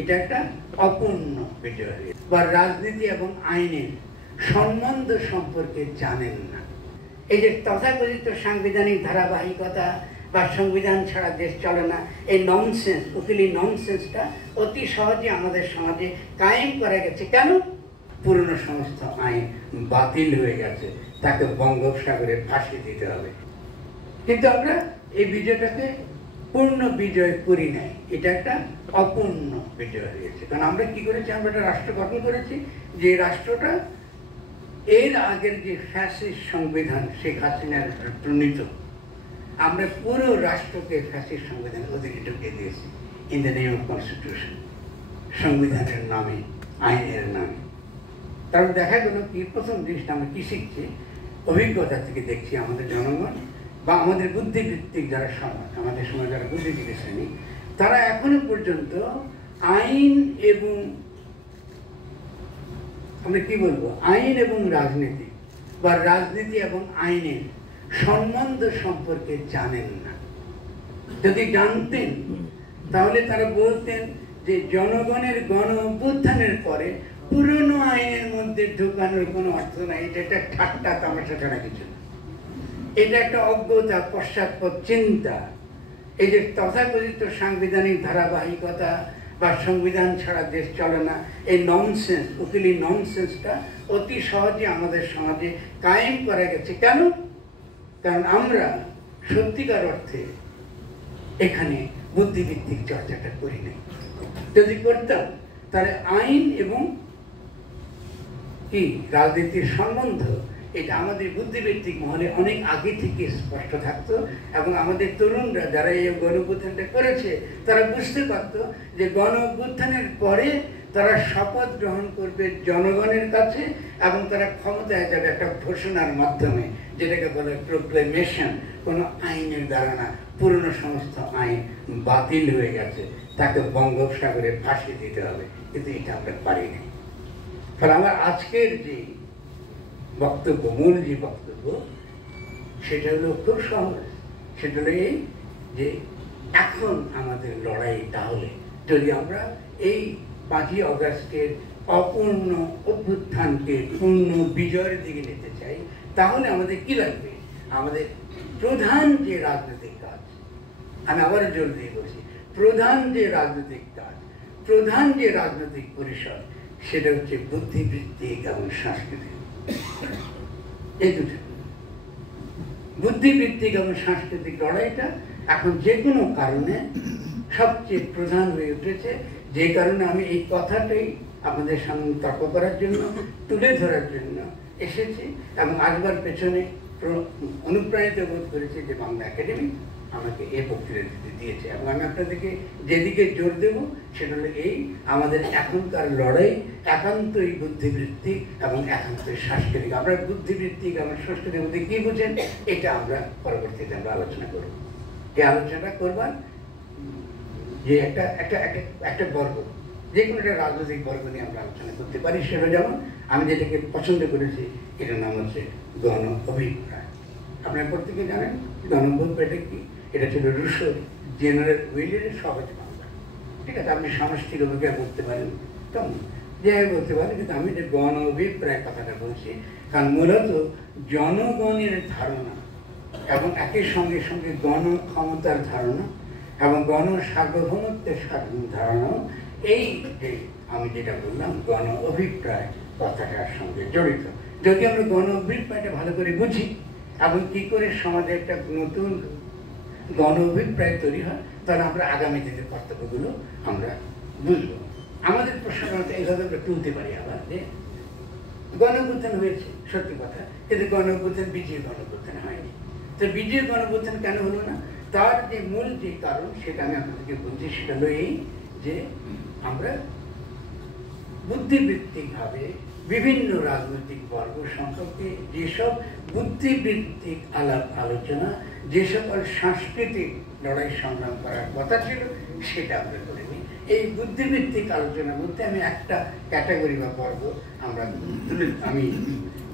এটা একটা অপূর্ণ বিজয়। বা রাজনীতি এবং আইনের সম্বন্ধ সম্পর্কে জানেন না। এই যে তথাকথিত সাংবিধানিক ধারাবাহিকতা বা সংবিধান ছাড়া দেশ চলে না, এই ননসেন্স, উকিলি ননসেন্সটা অতি সহজে আমাদের সমাজে কায়েম করা গেছে। কেন? পুরনো সমস্ত আইন বাতিল হয়ে গেছে, তাকে বঙ্গোপসাগরে ফাঁসি দিতে হবে। কিন্তু আমরা এই বিজয়টাকে পূর্ণ বিজয় করি নাই, এটা একটা অপূর্ণ বিজয় হয়েছে। কারণ আমরা কি করেছি, আমরা একটা রাষ্ট্র গঠন করেছি, যে রাষ্ট্রটা এর আগের যে ফ্যাসিস্ট সংবিধান শেখ হাসিনার প্রণীত, আমরা পুরো রাষ্ট্রকে ফ্যাসিস্ট সংবিধান অধীনে ঢুকিয়ে দিয়েছি in the name of constitution, সংবিধানের নামে, আইনের নামে। কারণ দেখা গেল কি, প্রথম জিনিসটা আমরা কি শিখছি, অভিজ্ঞতা থেকে দেখছি আমাদের জনগণ বা আমাদের বুদ্ধিভিত্তিক যারা সমাজ, আমাদের সমাজ যারা বুদ্ধিজীবী শ্রেণী, তারা এখনো পর্যন্ত আইন এবং আমরা কি বলবো, আইন এবং রাজনীতি বা রাজনীতি এবং আইনের সম্বন্ধ সম্পর্কে জানেন না। যদি জানতেন তাহলে তারা বলতেন যে জনগণের গণ অভ্যুত্থানের পরে পুরনো আইনের মধ্যে ঢোকানোর কোনো অর্থ নাই, এটা একটা ঠাট্টা তামাশা ছাড়া কিছু না, এটা একটা অজ্ঞতা, পশ্চাৎপদ চিন্তা। এই যে তথাকথিত সাংবিধানিক ধারাবাহিকতা বা সংবিধান ছাড়া দেশ চলে না, এই ননসেন্স, উকিলি ননসেন্সটা অতি সহজে আমাদের সমাজে কায়েম করা গেছে। কেন? কারণ আমরা সত্যিকার অর্থে এখানে বুদ্ধিভিত্তিক চর্চাটা করি নাই। যদি করতাম তাহলে আইন এবং কি রাজনীতির সম্বন্ধ, এটা আমাদের বুদ্ধিভিত্তিক মহলে অনেক আগে থেকে স্পষ্ট থাকতো, এবং আমাদের তরুণরা যারা এই গণ অভ্যুত্থানটা করেছে তারা বুঝতে পারত যে গণ অভ্যুত্থানের পরে তারা শপথ গ্রহণ করবে জনগণের কাছে, এবং তারা ক্ষমতায় যাবে একটা ঘোষণার মাধ্যমে, যেটাকে বলে প্রোক্লেমেশন, কোনো আইনের দ্বারা না, পুরনো সমস্ত আইন বাতিল হয়ে গেছে, তাকে বঙ্গোপসাগরে ফাঁসি দিতে হবে। কিন্তু এটা আমরা পারিনি। ফলে আমার আজকের যে বক্তব্য, মূল যে বক্তব্য, সেটা হলো খুব সহজ। সেটা হলো এই যে এখন আমাদের লড়াই, তাহলে যদি আমরা এই 5ই আগস্টের অপূর্ণ অভ্যুত্থানকে পূর্ণ বিজয়ের দিকে নিতে চাই, তাহলে আমাদের কি লাগবে? আমাদের প্রধান যে রাজনৈতিক কাজ, আমি আবারও জোর দিয়ে বলছি, প্রধান যে রাজনৈতিক কাজ, প্রধান যে রাজনৈতিক পরিসর, সেটা হচ্ছে বুদ্ধিভিত্তিক এবং সাংস্কৃতিক। এই দুটো বুদ্ধিভিত্তিক এবং সাংস্কৃতিক লড়াইটা এখন যে কোনো কারণে সবচেয়ে প্রধান হয়ে উঠেছে। যে কারণে আমি এই কথাটাই আপনাদের সামনে তর্ক করার জন্য, তুলে ধরার জন্য এসেছি, এবং আসবার পেছনে অনুপ্রাণিত বোধ করেছি যে বাংলা একাডেমি আমাকে এই বক্তৃতা দিয়েছে। এবং আমি আপনাদেরকে যেদিকে জোর দেব সেটা হলো এই, আমাদের এখনকার লড়াই একান্তই বুদ্ধিবৃত্তিক এবং একান্তই সাংস্কৃতিক। আমরা বুদ্ধিবৃত্তিক এবং সাংস্কৃতিক মধ্যে কি বুঝেন, এটা আমরা পরবর্তীতে আমরা আলোচনা করব। এই আলোচনা করবার যে একটা বর্গ, যে কোনো একটা রাজনৈতিক বর্গ নিয়ে আমরা আলোচনা করতে পারি। সেটা যেমন আমি যেটাকে পছন্দ করেছি, এটার নাম হচ্ছে গণ অভিপ্রায়। আপনারা প্রত্যেকে জানেন গণ অভিপ্রায়টা কি? এটা ছিল রুশোর জেনারেল উইলের সহজ বাংলা। ঠিক আছে, আপনি সামষ্টিক অভিজ্ঞতা করতে পারেন, কেমন যাই বলতে পারেন, কিন্তু আমি যে গণ অভিপ্রায় কথাটা বলছি, কারণ মূলত জনগণের ধারণা এবং একই সঙ্গে সঙ্গে গণ ক্ষমতার ধারণা এবং গণ সার্বভৌমত্বের ধারণা, এই যে আমি যেটা বললাম গণ অভিপ্রায় কথাটার সঙ্গে জড়িত। যদি আমরা গণ অভিপ্রায়টা ভালো করে বুঝি এবং কি করে সমাজে একটা নতুন গণ অভিপ্রায় তৈরি হয়, তাহলে আমরা আগামী দিনের কর্তব্যগুলো আমরা বুঝবো। আমাদের প্রশ্নটা এইভাবে আমরা তুলতে পারি আবার, যে গণ অভ্যুত্থান হয়েছে সত্যি কথা, কিন্তু গণ অভ্যুত্থান বিজয়ী গণ অভ্যুত্থান হয়নি। তো বিজয়ী গণ অভ্যুত্থান কেন হলো না, তার যে মূল যে কারণ সেটা আমি আপনাদেরকে বলছি। সেটা হলো এই যে আমরা বুদ্ধিবৃত্তিকভাবে বিভিন্ন রাজনৈতিক বর্গ সম্পর্কে যেসব বুদ্ধিবৃত্তিক আলাপ আলোচনা, যে সকল সাংস্কৃতিক লড়াই সংগ্রাম করার কথা ছিল, সেটা আমরা করিনি। এই বুদ্ধিবৃত্তিক আলোচনার মধ্যে আমি একটা ক্যাটাগরি বা বর্গ আমি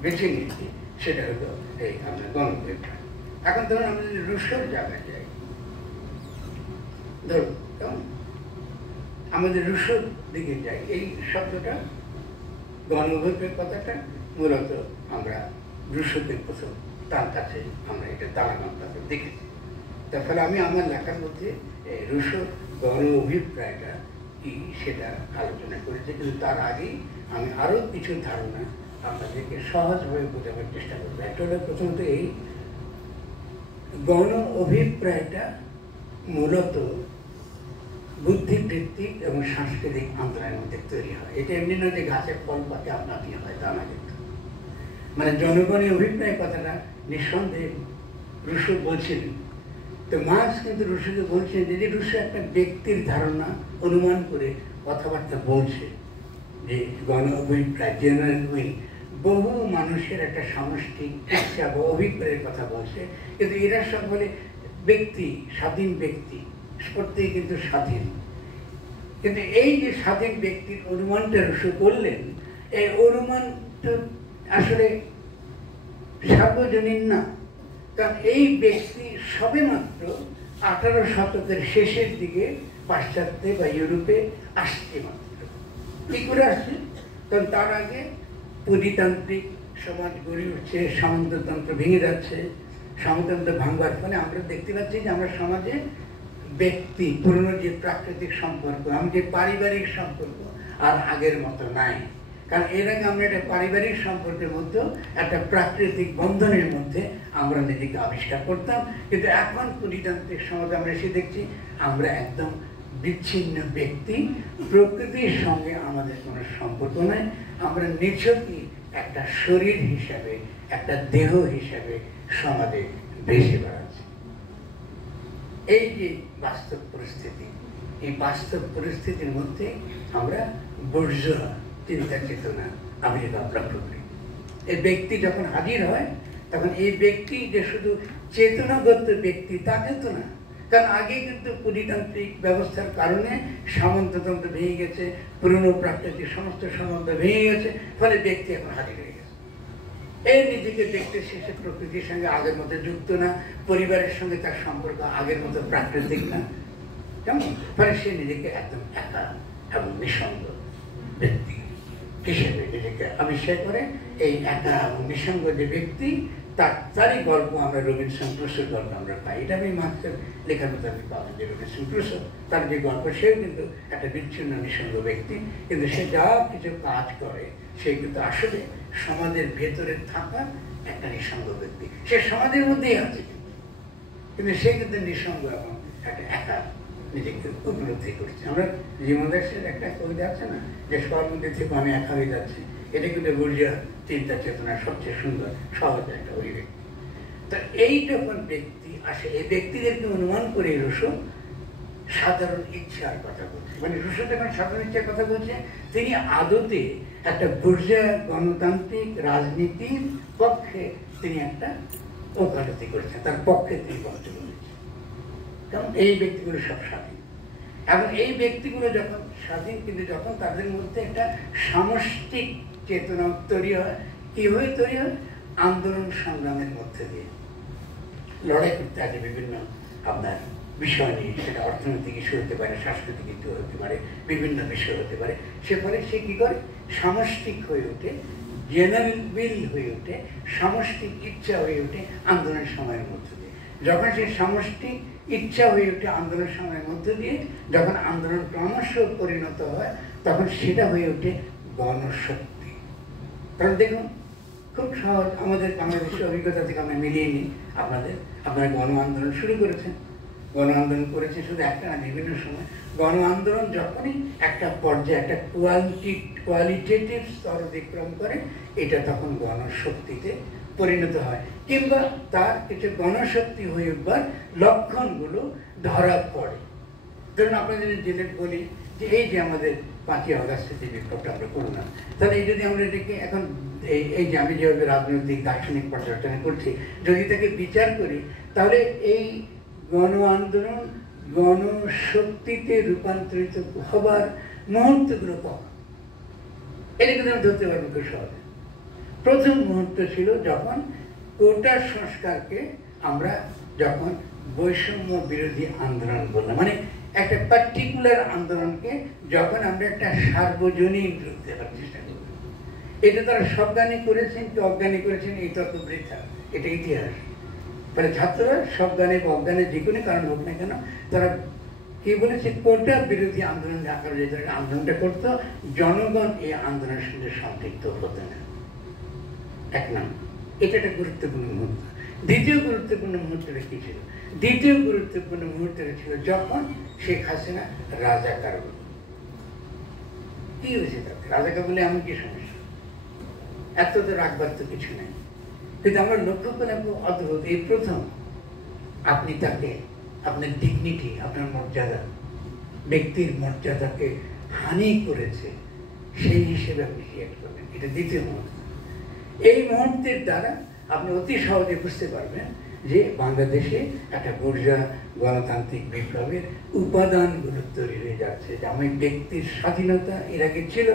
বেছে নিয়েছি, সেটা হলো এই আমরা গণঅভিপ্রায়। এখন ধরুন আমরা যদি রুশোর জায়গায় যাই, ধরুন কেমন আমাদের রুশোর দিকে যাই, এই শব্দটা গণ অভিপ্রায় কথাটা মূলত আমরা রুশোদের প্রথম তার কাছে আমরা এটা দাঁড়ানোর কাছে দেখেছি। তার ফলে আমি আমার লেখার মধ্যে রুশোর গণ অভিপ্রায়টা কি সেটা আলোচনা করেছি, কিন্তু তার আগেই আমি আরও কিছু ধারণা আপনাদেরকে সহজভাবে বোঝাবার চেষ্টা করবো। একটা হলো প্রথমত এই গণ অভিপ্রায়টা মূলত বুদ্ধিবৃত্তিক এবং সাংস্কৃতিক আন্দোলনের মধ্যে তৈরি হয়। এটা এমনি নয় যে গাছের ফল পাকে আপনাকে হয়, তা না। কিন্তু মানে জনগণের অভিপ্রায় কথাটা নিঃসন্দেহে রুশো বলছিলেন। তো মার্কস কিন্তু রুশোকে বলছেন যে রুশো একটা ব্যক্তির ধারণা অনুমান করে কথাবার্তা বলছে, যে গণ অভিপ্রায় জেনারেল উইল বহু মানুষের একটা সামষ্টিক ইচ্ছা বা অভিপ্রায়ের কথা বলছে। কিন্তু এরা সব বলে ব্যক্তি, স্বাধীন ব্যক্তি, প্রত্যেকে কিন্তু স্বাধীন। কিন্তু এই যে স্বাধীন ব্যক্তির অনুমানটা রুশো করলেন, এই অনুমানটা আসলে সার্বজনীন না। কারণ এই ব্যক্তি সবে মাত্র 18 শতকের শেষের দিকে পাশ্চাত্যে বা ইউরোপে আসছে মাত্র। কি করে আসছে? কারণ তার আগে পুঁজিতান্ত্রিক সমাজ গড়ে উঠছে, সামন্ততন্ত্র ভেঙে যাচ্ছে। সামন্ততন্ত্র ভাঙবার ফলে আমরা দেখতে পাচ্ছি যে আমরা সমাজে ব্যক্তি, পুরনো যে প্রাকৃতিক সম্পর্ক, আমাদের পারিবারিক সম্পর্ক আর আগের মতো নাই। কারণ এর আগে আমরা একটা পারিবারিক সম্পর্কের মধ্যে একটা প্রাকৃতিক বন্ধনের মধ্যে আমরা নিজেকে আবিষ্কার করতাম। কিন্তু এখন পুঁজিতান্ত্রিক সমাজে আমরা এসে দেখছি আমরা একদম বিচ্ছিন্ন ব্যক্তি, প্রকৃতির সঙ্গে আমাদের কোনো সম্পর্ক নাই। আমরা নিছকই একটা শরীর হিসাবে, একটা দেহ হিসাবে সমাজে ভেসে বেড়াচ্ছি। এই যে বাস্তব পরিস্থিতি, এই বাস্তব পরিস্থিতির মধ্যে আমরা বুর্জোয়া চিন্তা চেতনা আবির্ভাব লক্ষ্য করি। এই ব্যক্তি যখন হাজির হয় তখন এই ব্যক্তি যে শুধু চেতনাগত ব্যক্তি তা কিন্তু না। কারণ আগে কিন্তু পুঁজিতান্ত্রিক ব্যবস্থার কারণে সামন্ততন্ত্র ভেঙে গেছে, পুরনো প্রাকৃতিক সমস্ত সম্বন্ধ ভেঙে গেছে, ফলে ব্যক্তি এখন হাজির হয়ে গেছে। এই নিজেকে দেখতে শেষে প্রকৃতির সঙ্গে আগের মতো যুক্ত না, পরিবারের সঙ্গে তার সম্পর্ক আগের মতো প্রাকৃতিক না, কেমন? ফলে সে নিজেকে একদম একা এবং নিঃসঙ্গ ব্যক্তি হিসেবে নিজেকে আবিষ্কার করে। এই একা এবং নিঃসঙ্গ যে ব্যক্তি, তারই গল্প আমরা রবিনসন ক্রুসোর গল্প আমরা পাই। এটা আমি মার্কসের লেখার মধ্যে আমি পাবো যে রবিনসন ক্রুসো, তার যে গল্প, সেও কিন্তু একটা বিচ্ছিন্ন নিঃসঙ্গ ব্যক্তি, কিন্তু সে যা কিছু কাজ করে সে কিন্তু আসলে সমাজের ভেতরে থাকা একটা নিঃসঙ্গ ব্যক্তি। সে সমাজের মধ্যেই আছে, কিন্তু সে কিন্তু নিঃসঙ্গ এবং একটা একা নিজেকে উপলব্ধি করছে। আমরা জীবনদাসের একটা কবিতা আছে না, যে সবার মধ্যে থেকে আমি একা হয়ে যাচ্ছি, এটা কিন্তু বুর্জোয়া চিন্তা চেতনার সবচেয়ে সুন্দর সহজ একটা অভিব্যক্তি। তো এই যখন ব্যক্তি আসে, এই ব্যক্তিদেরকে অনুমান করে রুশো সাধারণ ইচ্ছার কথা বলছে। মানে রুশো যখন সাধারণ ইচ্ছার কথা বলছে, তিনি আদতে একটা বুর্জোয়া গণতান্ত্রিক রাজনীতির পক্ষে তিনি একটা ওকালতি করেছেন, তার পক্ষে তিনি বলতে বলেছেন। কারণ এই ব্যক্তিগুলো সব স্বাধীন, এবং এই ব্যক্তিগুলো যখন স্বাধীন, কিন্তু যখন তাদের মধ্যে একটা সামষ্টিক চেতনা তৈরি হয়, কিভাবে তৈরি হয়? আন্দোলন সংগ্রামের মধ্যে দিয়ে লড়াই করতে আছে বিভিন্ন আপনার বিষয় নিয়ে, সেটা অর্থনৈতিক ইস্যু হতে পারে, সাংস্কৃতিক ইস্যু হতে পারে, বিভিন্ন বিষয় হতে পারে। সে ফলে সে কি করে? সামষ্টিক হয়ে ওঠে, জেনারেল উইল হয়ে ওঠে, সামষ্টিক ইচ্ছা হয়ে ওঠে আন্দোলনের সময়ের মধ্যে দিয়ে। যখন সে সামষ্টিক ইচ্ছা হয়ে ওঠে আন্দোলনের সময়ের মধ্যে দিয়ে, যখন আন্দোলন ক্রমশ পরিণত হয়, তখন সেটা হয়ে ওঠে গণশক্তি। কারণ দেখুন, খুব সহজ, আমাদের বাংলাদেশের অভিজ্ঞতা থেকে আমরা মিলিয়ে নিই। আপনারা গণ আন্দোলন শুরু করেছেন, গণ আন্দোলন করেছে শুধু একটা না, বিভিন্ন সময়। গণ আন্দোলন যখনই একটা পর্যায়ে একটা কোয়ালিটেটিভ স্তর অতিক্রম করে, এটা তখন গণশক্তিতে পরিণত হয়, কিংবা তার কিছু গণশক্তি হয়ে উঠবার লক্ষণগুলো ধরা পড়ে। ধরুন আপনাদের যদি বলি যে এই যে আমাদের 5ই আগস্টের যে বিপ্লবটা আমরা করলাম, তাহলে এই যদি আমরা এটাকে এখন এই যে আমি যেভাবে রাজনৈতিক দার্শনিক পর্যালোচনা করছি, যদি তাকে বিচার করি, তাহলে এই গণ আন্দোলন গণশক্তিতে রূপান্তরিত হবার মুহূর্তগুলো কখন, এটা কিন্তু আমি ধরতে পারবো খুব সহজে। প্রথম মুহূর্ত ছিল যখন কোটা সংস্কারকে আমরা যখন বৈষম্য বিরোধী আন্দোলন বললাম, মানে একটা পার্টিকুলার আন্দোলনকে যখন আমরা একটা সার্বজনীন রূপ দেওয়ার চেষ্টা করি। এটা তারা সজ্ঞানী করেছেন কি অজ্ঞানী করেছেন এই তত্ত্ব বৃথা, এটা ইতিহাস। মানে ছাত্ররা সজ্ঞানে বা অজ্ঞানে যে কোনো কারণ হোক না কেন, তারা কি বলেছে, কোটা বিরোধী আন্দোলন আকার যে আন্দোলনটা করতো, জনগণ এই আন্দোলনের সঙ্গে সম্পৃক্ত হতো না। এক নম্বর, এটা একটা গুরুত্বপূর্ণ মুহূর্ত। দ্বিতীয় গুরুত্বপূর্ণ মুহূর্তটা কি ছিল? দ্বিতীয় গুরুত্বপূর্ণ মুহূর্তটা ছিল যখন শেখ হাসিনা রাজাকার বলল। কি হয়েছে তাতে? রাজাকার বলে এমন কি সমস্যা? এত তো রাখবার তো কিছু নেই। কিন্তু আমরা লক্ষ্য করলাম অদ্ভুত, এই প্রথম আপনি তাকে আপনার ডিগনিটি, আপনার মর্যাদা, ব্যক্তির মর্যাদাকে হানি করেছে, সেই হিসেবে আপনি রিয়েক্ট করবেন। এটা দ্বিতীয় মুহূর্ত। এই মুহূর্তের দ্বারা আপনি অতি সহজে বুঝতে পারবেন যে বাংলাদেশে একটা বুর্জোয়া গণতান্ত্রিক বিপ্লবের উপাদানগুলো তৈরি হয়ে যাচ্ছে। যে আমি ব্যক্তির স্বাধীনতা এর আগে ছিল,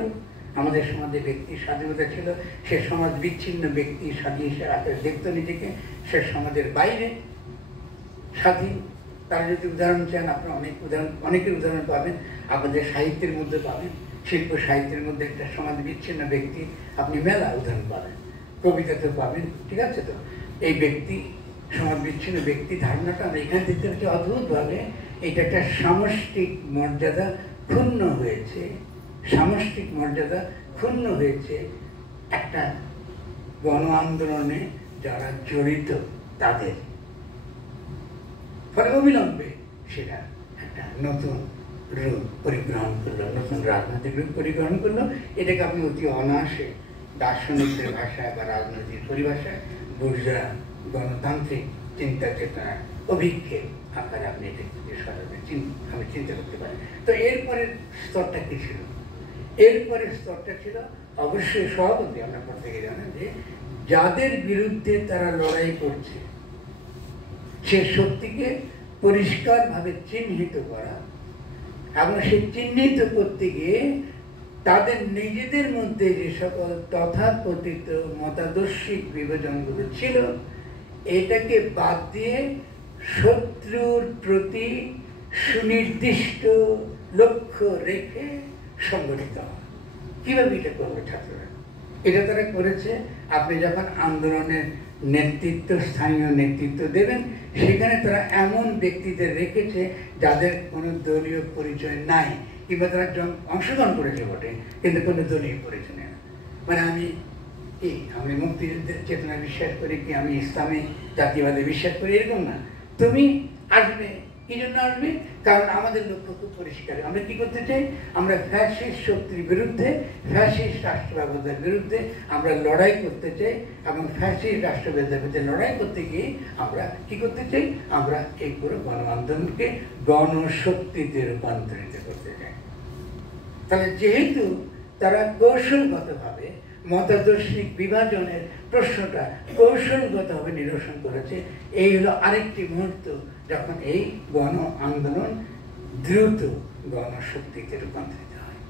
আমাদের সমাজে ব্যক্তির স্বাধীনতা ছিল, সে সমাজ বিচ্ছিন্ন ব্যক্তি স্বাধীন হিসেবে দেখত নিজেকে, সে সমাজের বাইরে স্বাধীন। তার যদি উদাহরণ চান, আপনারা অনেকের উদাহরণ পাবেন, আপনাদের সাহিত্যের মধ্যে পাবেন, শিল্প সাহিত্যের মধ্যে একটা সমাজ বিচ্ছিন্ন ব্যক্তি আপনি মেলা উদাহরণ পাবেন, কবিতাতে পাবেন, ঠিক আছে? তো এই ব্যক্তি, সমাজ বিচ্ছিন্ন ব্যক্তি ধারণাটা আমরা এখানে দেখতে পাচ্ছি অদ্ভুতভাবে। এটা একটা সামষ্টিক মর্যাদা ক্ষুণ্ণ হয়েছে, সামষ্টিক মর্যাদা ক্ষুণ্ণ হয়েছে একটা গণ আন্দোলনে যারা জড়িত তাদের। ফলে অবিলম্বে সেটা একটা নতুন রূপ পরিগ্রহণ করলো, নতুন রাজনৈতিক রূপ পরিগ্রহণ করলো। এটাকে আপনি অতি অনায়াসে দার্শনিকদের ভাষায় বা রাজনৈতিক পরিভাষায় বুর্জোয়া গণতান্ত্রিক চিন্তা চেতনার অভিক্ষেপ আকারে আপনি এটাকে সরাসরি আমি চিন্তা করতে পারি। তো এরপরের স্তরটা কি ছিল? এরপরের স্তরটা ছিল অবশ্যই সভাপতি, আমরা প্রত্যেকে জানেন যে যাদের বিরুদ্ধে তারা লড়াই করছে সে শক্তিকে পরিষ্কারভাবে চিহ্নিত করা, এবং সে চিহ্নিত করতে গিয়ে তাদের নিজেদের মধ্যে যে সকল তথাকথিত মতাদর্শিক বিভাজনগুলো ছিল এটাকে বাদ দিয়ে শত্রুর প্রতি সুনির্দিষ্ট লক্ষ্য রেখে সংগঠিত হয়। কিভাবে এটা করবে ছাত্ররা? এটা তারা করেছে, আপনি যখন আন্দোলনের নেতৃত্ব, স্থানীয় নেতৃত্ব দেবেন, সেখানে তারা এমন ব্যক্তিদের রেখেছে যাদের কোনো দলীয় পরিচয় নাই, কিংবা তারা অংশগ্রহণ করেছে বটে কিন্তু কোনো দলীয় পরিচয় নেই। মানে আমি মুক্তিযুদ্ধের চেতনা বিশ্বাস করি, কি আমি ইসলামী জাতীয়বাদে বিশ্বাস করি, এরকম না। তুমি আসবে, কি জন্য আসবে? কারণ আমাদের লক্ষ্য খুব পরিষ্কার। আমরা কি করতে চাই? আমরা ফ্যাসিস্ট শক্তির বিরুদ্ধে, ফ্যাসিস্ট রাষ্ট্র ব্যবস্থার বিরুদ্ধে আমরা লড়াই করতে চাই, এবং ফ্যাসিস্ট রাষ্ট্র ব্যবস্থার বিরুদ্ধে লড়াই করতে গিয়ে আমরা কি করতে চাই? আমরা এই পুরো গণ আন্দোলনকে গণশক্তিতে রূপান্তরিত করতে চাই। তাহলে যেহেতু তারা কৌশলগতভাবে মতাদর্শিক বিভাজনের প্রশ্নটা কৌশলগতভাবে নিরসন করেছে, এই হলো আরেকটি মুহূর্ত যখন এই গণ আন্দোলন দ্রুত গণশক্তিতে রূপান্তরিত হয়।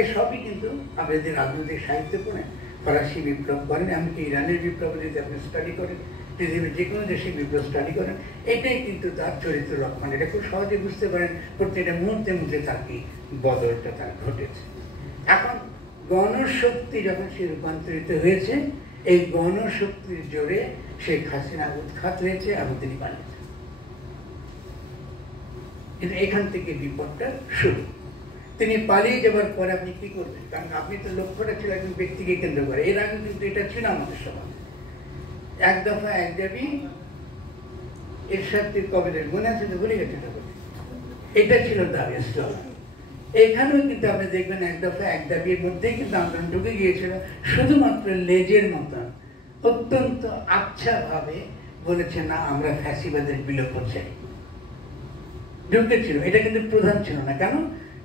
এসবই কিন্তু আমাদের রাজনৈতিক সাহিত্য পড়েন, ফরাসি বিপ্লব করেন, এমনকি ইরানের বিপ্লব যদি আপনি স্টাডি করেন, পৃথিবীর যে কোনো দেশের বিপ্লব স্টাডি করেন, এটাই কিন্তু তার চরিত্র লক্ষণ। এটা খুব সহজে বুঝতে পারেন, প্রত্যেকটা মুহূর্তে মুহূর্তে তার কি বদলটা তার ঘটেছে। এখন গণশক্তি যখন সে রূপান্তরিত হয়েছে, এই গণশক্তির জোরে শেখ হাসিনা উৎখাত হয়েছে এবং তিনি পালিয়েছেন। কিন্তু এখান থেকে বিপদটা শুরু। তিনি পালিয়ে যাবার পরে আপনি কি করবেন? কারণ আপনি তো লক্ষ্যটা ছিল একজন ব্যক্তিকে কেন্দ্র করে। এর আগে কিন্তু এটা ছিল আমাদের সমাজে এক দফা এক দাবি, এরশাদ কবিদের মনে আছে তো, ভুলে গেছে, এটা ছিল দাবি স্লোগান। এখানেও কিন্তু আপনি দেখবেন এক দফা এক দাবির মধ্যেই কিন্তু আন্দোলন ঢুকে গিয়েছিল, শুধুমাত্র লেজের মতন অত্যন্ত আচ্ছা ভাবে বলেছে না আমরা ফ্যাসিবাদের বিলোপ চাই, ঢুকেছিল। এটা কিন্তু প্রধান ছিল না। কেন?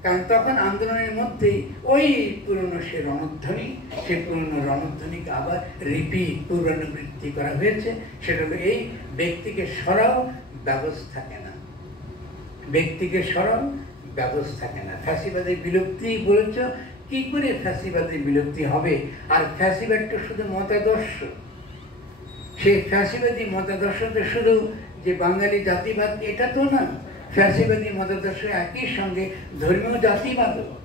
কারণ তখন আন্দোলনের মধ্যেই ওই পুরনো সে রণধ্বনি, সে পুরনো রণধ্বনিকে আবার পুনরাবৃত্তি করা হয়েছে। সেটা হলো এই ব্যক্তিকে সরাও, ব্যবস্থা কেনা, ব্যক্তিকে সরাও, ব্যবস্থা কেনা। ফ্যাসিবাদের বিলুপ্তি বলেছ, কি করে ফ্যাসিবাদের বিলুপ্তি হবে? আর ফ্যাসিবাদটা শুধু মতাদর্শ, সেই ফ্যাসিবাদী মতাদর্শ তো শুধু যে বাঙালি জাতিবাদ এটা তো না। ফ্যাসিবাদী মতাদর্শ একই সঙ্গে ধর্মীয় জাতিবাদও